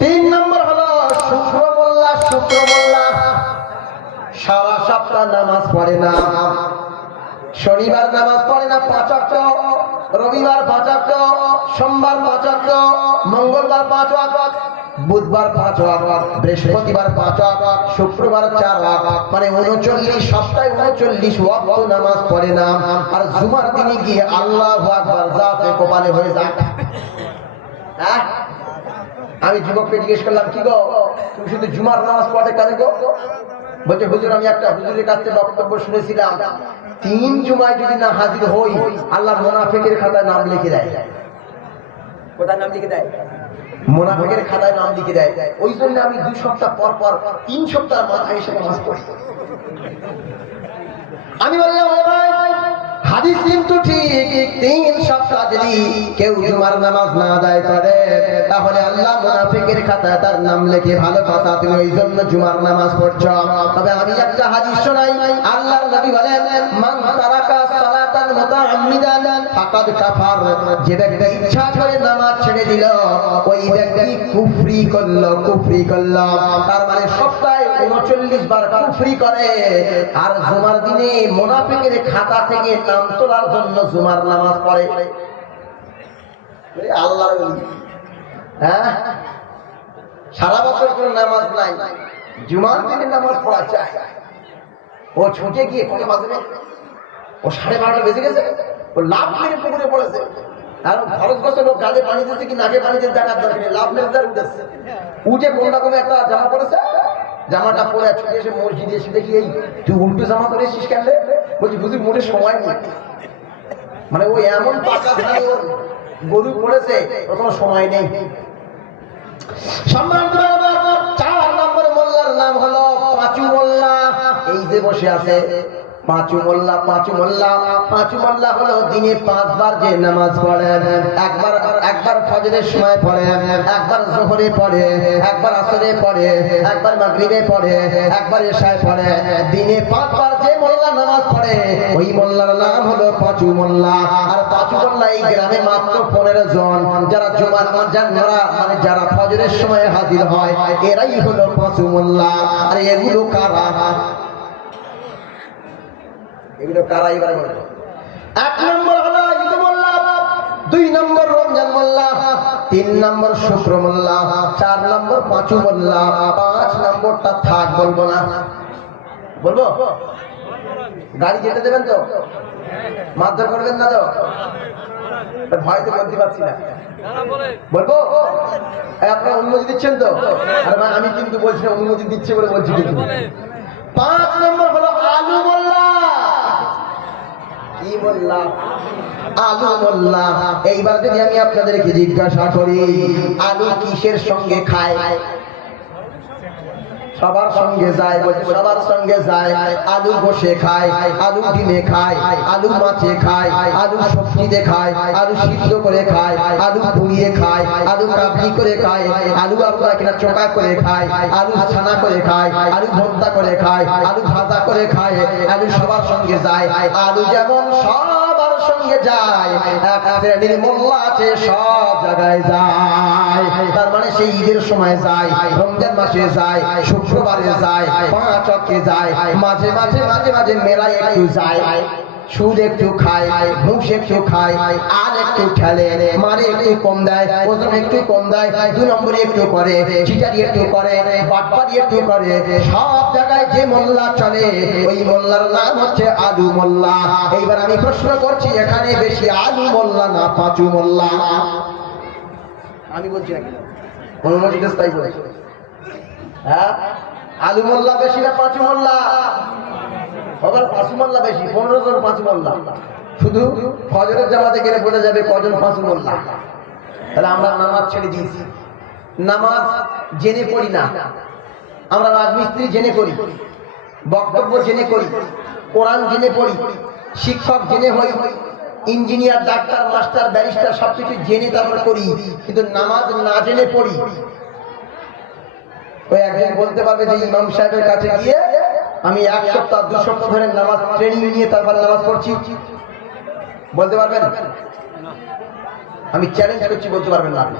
তিন নম্বর হলো শুক্র মোল্লা। সারা সপ্তাহ নামাজ পড়ে না, শনিবার নামাজ পড়ে না 5 ওয়াক্ত, রবিবার 5 ওয়াক্ত, সোমবার 5 ওয়াক্ত, মঙ্গলবার 5 ওয়াক্ত, বুধবার 5 ওয়াক্ত, বৃহস্পতিবার 5 ওয়াক্ত, শুক্রবার 4 ওয়াক্ত, মানে 39 সপ্তাহে 39 ওয়াক্ত নামাজ পড়ে না। আর জুমার দিনে গিয়ে আল্লাহু আকবার জাতে কপালে হয়ে যায়। হ্যাঁ, আমি যুবককে জিজ্ঞেস করলাম, কি গো তুমি শুধু জুমার নামাজ পড়ে কেন গো? বলছে হুজুর আমি একটা হুজুরের কাছে বক্তব্য শুনেছিলাম, 3 জুমায় যদি না হাজির হই আল্লাহ মুনাফিকের খাতায় নাম লিখে দেয়। কোথায় নাম লিখে দেয়? মুনাফিকের খাতায় নাম লিখে দেয়। ওই জন্য আমি 2 সপ্তাহ পর পর 3 সপ্তাহ মাথায় এসে নামাজ পড়ি। আমি বললাম ও ভাই, হাদিস কিন্তু ঠিক, 3 সপ্তাহ যদি কেউ জুমার নামাজ না আদায় করে তাহলে আল্লাহ মুনাফিকের খাতায় তার নাম লিখে। ভালো কথা, তুমি ওই জন্য জুমার নামাজ পড়ছো। তবে আমি একটা হাদিস শোনাই, আল্লাহর নবী বলেন মান তারাকা সালাতান মুতাআম্মিদান ফাকাদ কাফার। যে ব্যক্তি ইচ্ছা করে নামাজ ছেড়ে দিল ওই ব্যক্তি কুফরি করলো। তার মানে সপ্তাহে 39 বার কুফরি করে। আর জুমার দিনে মুনাফিকের খাতা থেকে নাম তোলার জন্য জুমার নামাজ পড়ে। আল্লাহর ওলি, হ্যাঁ, সারা বছর কোনো নামাজ নাই, জুমার দিনে নামাজ পড়া চায়। ও ছুটে গিয়ে কত বাজবে? ও 12:30 বেজে গেছে, ও লাভ মেরে পুকুরে পড়েছে। আর ভারতবর্ষের লোক গালে পানি দিচ্ছে কি নাকে পানি দিয়ে দেখার দরকার নেই, লাভ মেরে উঠেছে। উঠে কোন রকম একটা জামা পড়েছে, জামাটা পরে ছুটে এসে মসজিদে এসে দেখি এই তুই উল্টো জামা পরে এসেছিস কেন? বলছি বুঝি মোটে সময় নেই। মানে ও এমন পাকা ধানে ওর গরু পড়েছে, ওর কোনো সময় নেই। সম্মানিত 4 নম্বর মোল্লার নাম হলো পাঁচু মোল্লা। এই যে বসে আছে পাঁচু মোল্লা হলো দিনে 5 বার যে নামাজ পড়েন। একবার ফজরের সময় পড়ে, একবার যোহরে পড়ে, একবার আসরে পড়ে, একবার মাগরিবে পড়ে, একবার এশায় পড়ে। দিনে 5 বার যে মোল্লা নামাজ পড়ে ওই মোল্লার নাম হলো পাঁচু মোল্লা। আর পাঁচু মোল্লা এই গ্রামে মাত্র 15 জন। যারা জুমার মানে যারা ফজরের সময় হাজির হয় এরাই হলো পাঁচু মোল্লা। আর এগুলো কারা? এবার বলবো। 1 নম্বর হলো ঈদ মোল্লা, 2 নম্বর রমজান মোল্লা, 3 নম্বর শুক্র মোল্লা, 4 নম্বর পাঁচু মোল্লা, 5 নম্বরটা থাক বলবো না। বলবো? গাড়ি যেতে দেবেন তো? মারধর করবেন না তো? ভয়তে বলতে পারছি না, বলবো? আপনারা অনুমতি দিচ্ছেন তো? আর আমি কিন্তু বলছি না, অনুমতি দিচ্ছে বলে বলছি কিন্তু। 5 নম্বর হলো আলু মোল্লা। কি মোল্লা? আলু মোল্লা। এইবার যদি আমি আপনাদেরকে জিজ্ঞাসা করি আলু কিসের সঙ্গে খায়? সবার সঙ্গে যায়, সবার সঙ্গে যায়। আলু বসে খায়, আলু ডিমে খায়, আলু মাছে খায়, আলু সবজিতে খায়, আলু সিদ্ধ করে খায়, আলু পুড়িয়ে খায়, আলু কাবলি করে খায়, আলু আপনার কিনা চোকা করে খায়, আলু ছানা করে খায়, আলু ভর্তা করে খায়, আলু ভাজা করে খায়। আলু সবার সঙ্গে যায়। আলু যেমন সবার সঙ্গে যায়, এক শ্রেণীর মোল্লা আছে সব জায়গায় যায়। তার মানে সেই ঈদের সময় যায়, রমজান মাসে যায়, শুক্রবারে যায়, 5 ওয়াক্তে যায়, মাঝে মাঝে মেলায় একটু যায়, সুদ একটু খায়, ঘুষ একটু খায়, আর একটু খেলে, মারে একটু কম দেয়, ওজন একটু কম দেয়, 2 নম্বরে একটু করে, চিটারি একটু করে, বাটপারি একটু করে। সব জায়গায় যে মোল্লা চলে ওই মোল্লার নাম হচ্ছে আলু মোল্লা। এইবার আমি প্রশ্ন করছি, এখানে বেশি আলু মোল্লা না পাঁচু মোল্লা? আমি বলছি নাকি অনুমতি দেশ তাই বলে? হ্যাঁ, আলু মোল্লা বেশি না পাঁচু মোল্লা? আবার পাঁচু মোল্লা বেশি, 15 জন পাঁচু মোল্লা। শুধু ফজরের জামাতে গেলে বোঝা যাবে কজন পাঁচু মোল্লা। তাহলে আমরা নামাজ ছেড়ে দিয়েছি, নামাজ জেনে পড়ি না, আমরা রাজমিস্ত্রি জেনে করি, বক্তব্য জেনে করি, কোরআন জেনে পড়ি, শিক্ষক জেনে হই, ইঞ্জিনিয়ার, ডাক্তার, মাস্টার, ব্যারিস্টার সবকিছু জেনে তারপর করি, কিন্তু নামাজ না জেনে পড়ি। ওই একজন বলতে পারবে যে ইমাম সাহেবের কাছে গিয়ে আমি 1 সপ্তাহ 2 সপ্তাহ ধরে নামাজ ট্রেনিং নিয়ে তারপর নামাজ পড়ছি? বলতে পারবেন? আমি চ্যালেঞ্জ করছি, বলতে পারবেন না আপনি।